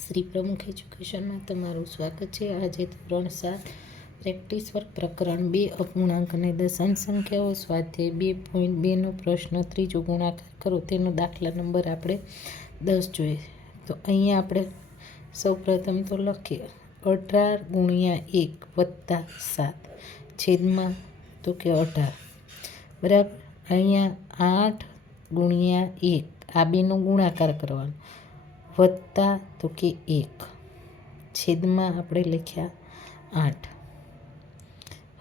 શ્રી પ્રમુખ એજ્યુકેશનમાં તમારું સ્વાગત છે। આજે ધોરણ 7 પ્રેક્ટિસ વર્ક પ્રકરણ 2 અપૂર્ણાંક અને દશાંશ સંખ્યાઓ સ્વાધ્યાય 2.2નો પ્રશ્ન ત્રીજો ગુણાકાર કરો તેનો દાખલા નંબર આપણે 10 જોઈએ। તો અહીંયા આપણે સૌપ્રથમ તો લખીએ 18 ગુણ્યા 1 વત્તા 7 છેદમાં તો કે 18 બરાબર। અહીંયા 8 ગુણ્યા 1 આ બેનો ગુણાકાર કરવાનો વત્તા તો કે 1 છેદમાં આપણે લખ્યા 8।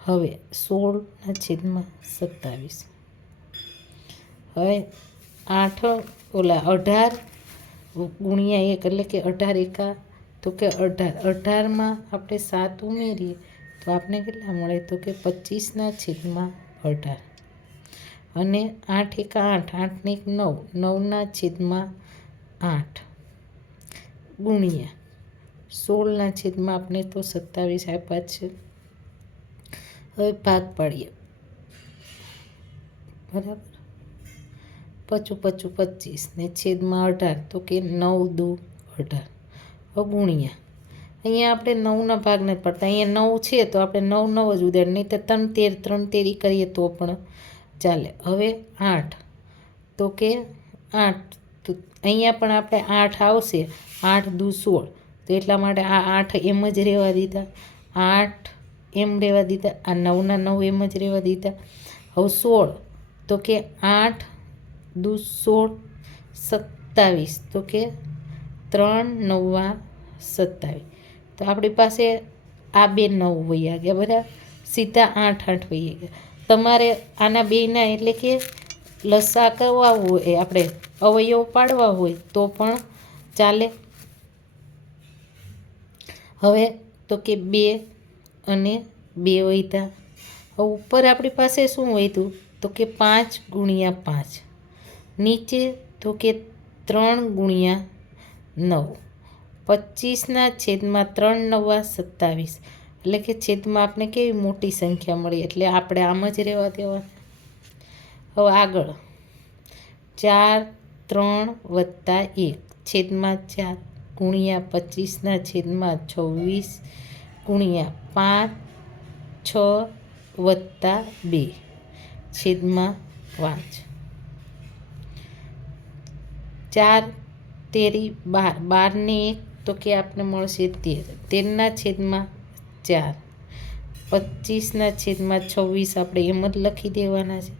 હવે 16 છેદમાં 27। હવે 18 ગુણ્યા 1 એટલે કે 18 એકા તો કે 18માં આપણે 7 ઉમેરીએ તો આપણે કેટલા મળે તો કે 25 છેદમાં 18 અને 8 એકા 8 8 ને 9 9 છેદમાં 8 ગુણ્યા 16 છેદમાં આપણે તો 27 આપ્યા છે। હવે ભાગ પાડીએ બરાબર 25 25 ને છેદમાં 18 તો કે 9 દુ 18। હવે ગુણ્યા અહીંયા આપણે 9ના ભાગ નથી પડતા, અહીંયા 9 છે તો આપણે 9 9 જ ઉદાહરણ, નહીં તો 3 13 3 13 કરીએ તો પણ ચાલે। હવે 8 તો કે 8 તો અહીંયા પણ આપણે 8 આવશે, 8 દુ 16 તો એટલા માટે આ 8 એમ જ રહેવા દીધા, 8 એમ રહેવા દીધા, આ 9ના 9 એમ જ રહેવા દીધા। હવે 16 તો કે 8 દુ 16 27 તો કે 3 9 27 તો આપણી પાસે આ બે 9 વયા ગયા બરાબર, સીધા 8 8 વયા ગયા। તમારે આના બેના એટલે કે લસા કરવા હોય, આપણે અવયવ પાડવા હોય તો પણ ચાલે। હવે તો કે 2 અને 2 વધ્યા। હવે ઉપર આપણી પાસે શું વધ્યું તો કે 5 ગુણ્યા 5, નીચે તો કે 3 ગુણ્યા 9 25 છેદમાં 3 9 27 એટલે કે છેદમાં આપણે કેવી મોટી સંખ્યા મળી એટલે આપણે આમ જ રહેવા દેવાના। હવે આગળ 4 3 વત્તા 1 છેદમાં 4 ગુણ્યા 25 છેદમાં 26 ગુણ્યા 5 6 વત્તા 2 છેદમાં 5 4 તેરી 12 12 ને 1 તો કે આપણે મળશે 13 13 છેદમાં 4 25 છેદમાં 26 આપણે એમ જ લખી દેવાના છે।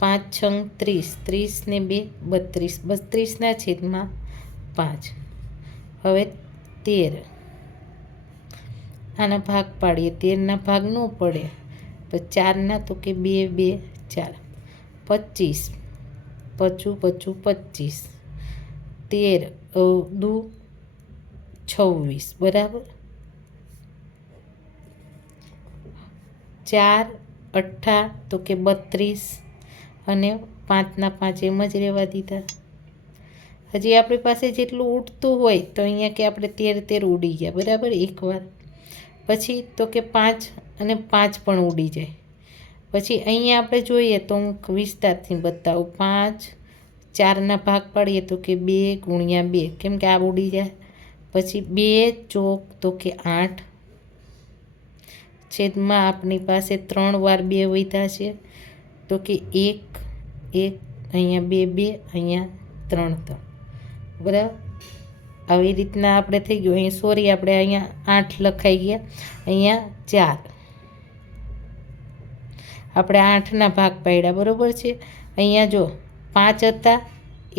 5 6 30 30 ને 2 32 32 છેદમાં 5। હવે 13 આના ભાગ પાડીએ, 13ના ભાગ ન પડે તો 4 તો કે 2 2 4 25 25 25 13 દુ 26 બરાબર। 4 8 તો કે 32 અને 5ના 5 એમ જ રહેવા દીધા। હજી આપણી પાસે જેટલું ઉડતું હોય તો અહીંયા કે આપણે 13 13 ઉડી ગયા બરાબર એકવાર, પછી તો કે 5 અને 5 પણ ઉડી જાય। પછી અહીંયા આપણે જોઈએ તો હું વિસ્તારથી બતાવું, 5 4ના ભાગ પાડીએ તો કે 2 ગુણ્યા 2 કેમ કે આ ઉડી જાય, પછી 2 ચોક તો કે 8 છેદમાં આપણી પાસે 3 વાર 2 વધ્યા છે તો કે 1 1 અહીંયા 2 2 અહીંયા 3 3 બરાબર। આવી રીતના આપણે થઈ ગયું। અહીં સોરી આપણે અહીંયા 8 લખાઈ ગયા, અહીંયા 4 આપણે 8ના ભાગ પાડ્યા બરાબર છે। અહીંયા જો 5 હતા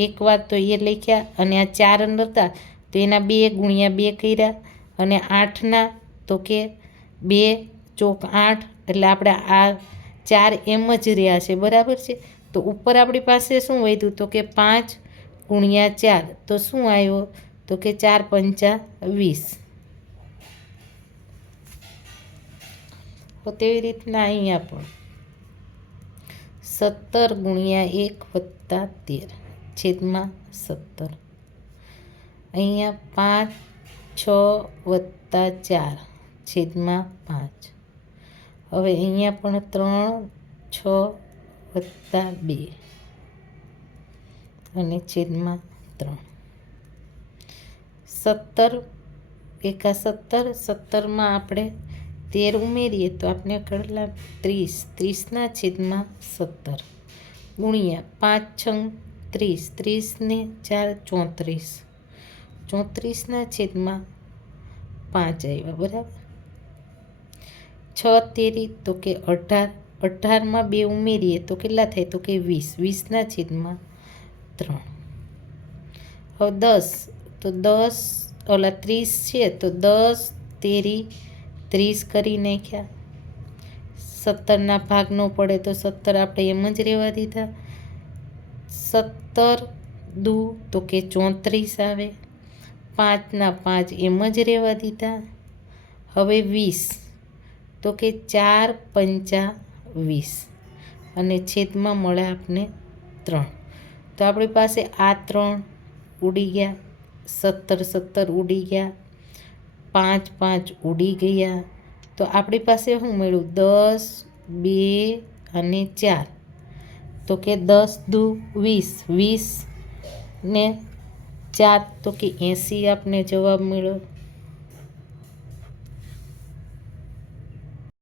એકવાર તો એ લખ્યા અને આ 4 હતા તો એના 2 ગુણ્યા 2 કર્યા અને 8ના તો કે 2 ચોક 8 એટલે આપણે આ 4 એમ જ રહ્યા છે બરાબર છે। તો ઉપર આપણી પાસે શું વધ્યું તો કે 5 ગુણ્યા 4 તો શું આવ્યો તો કે 4 5 20। તો તેવી રીતના અહીંયા પણ 17 ગુણ્યા 1 વત્તા 13 છેદમાં 17, અહીંયા 5 6 વત્તા 4 છેદમાં 5। હવે અહીંયા પણ 3 6 વત્તા 2 અને છેદમાં 3। 17 એકા 17, 17માં આપણે 13 ઉમેરીએ તો આપણે કેટલા 30, 30ના છેદમાં 17 ગુણ્યા 5 છંગ 30, 30 ને 4 34, 34ના છેદમાં 5 આવ્યા બરાબર. 6 તેરી તો કે 18, 18માં 2 ઉમેરીએ તો કેટલા થાય તો કે 20, 20ના છેદમાં 3. હવે 10 તો 10 ઓલા 30 છે તો 10 તેરી 30 કરી નાખ્યા. 17ના ભાગ ન પડે તો 17 આપણે એમ જ રહેવા દીધા. 17 દુ તો કે 34 આવે. 5ના 5 એમ જ રહેવા દીધા. હવે 20 તો કે 4 પંચા 20 અને છેદમાં મળે આપણે 3. તો આપણી પાસે આ 3 ઉડી ગયા, 17 17 ઉડી ગયા, 5 5 ઉડી ગયા. તો આપણી પાસે શું મળ્યું 10 2 અને 4 તો કે 10 દુ 20, 20 ને 4 તો કે 80 આપને જવાબ મળ્યો.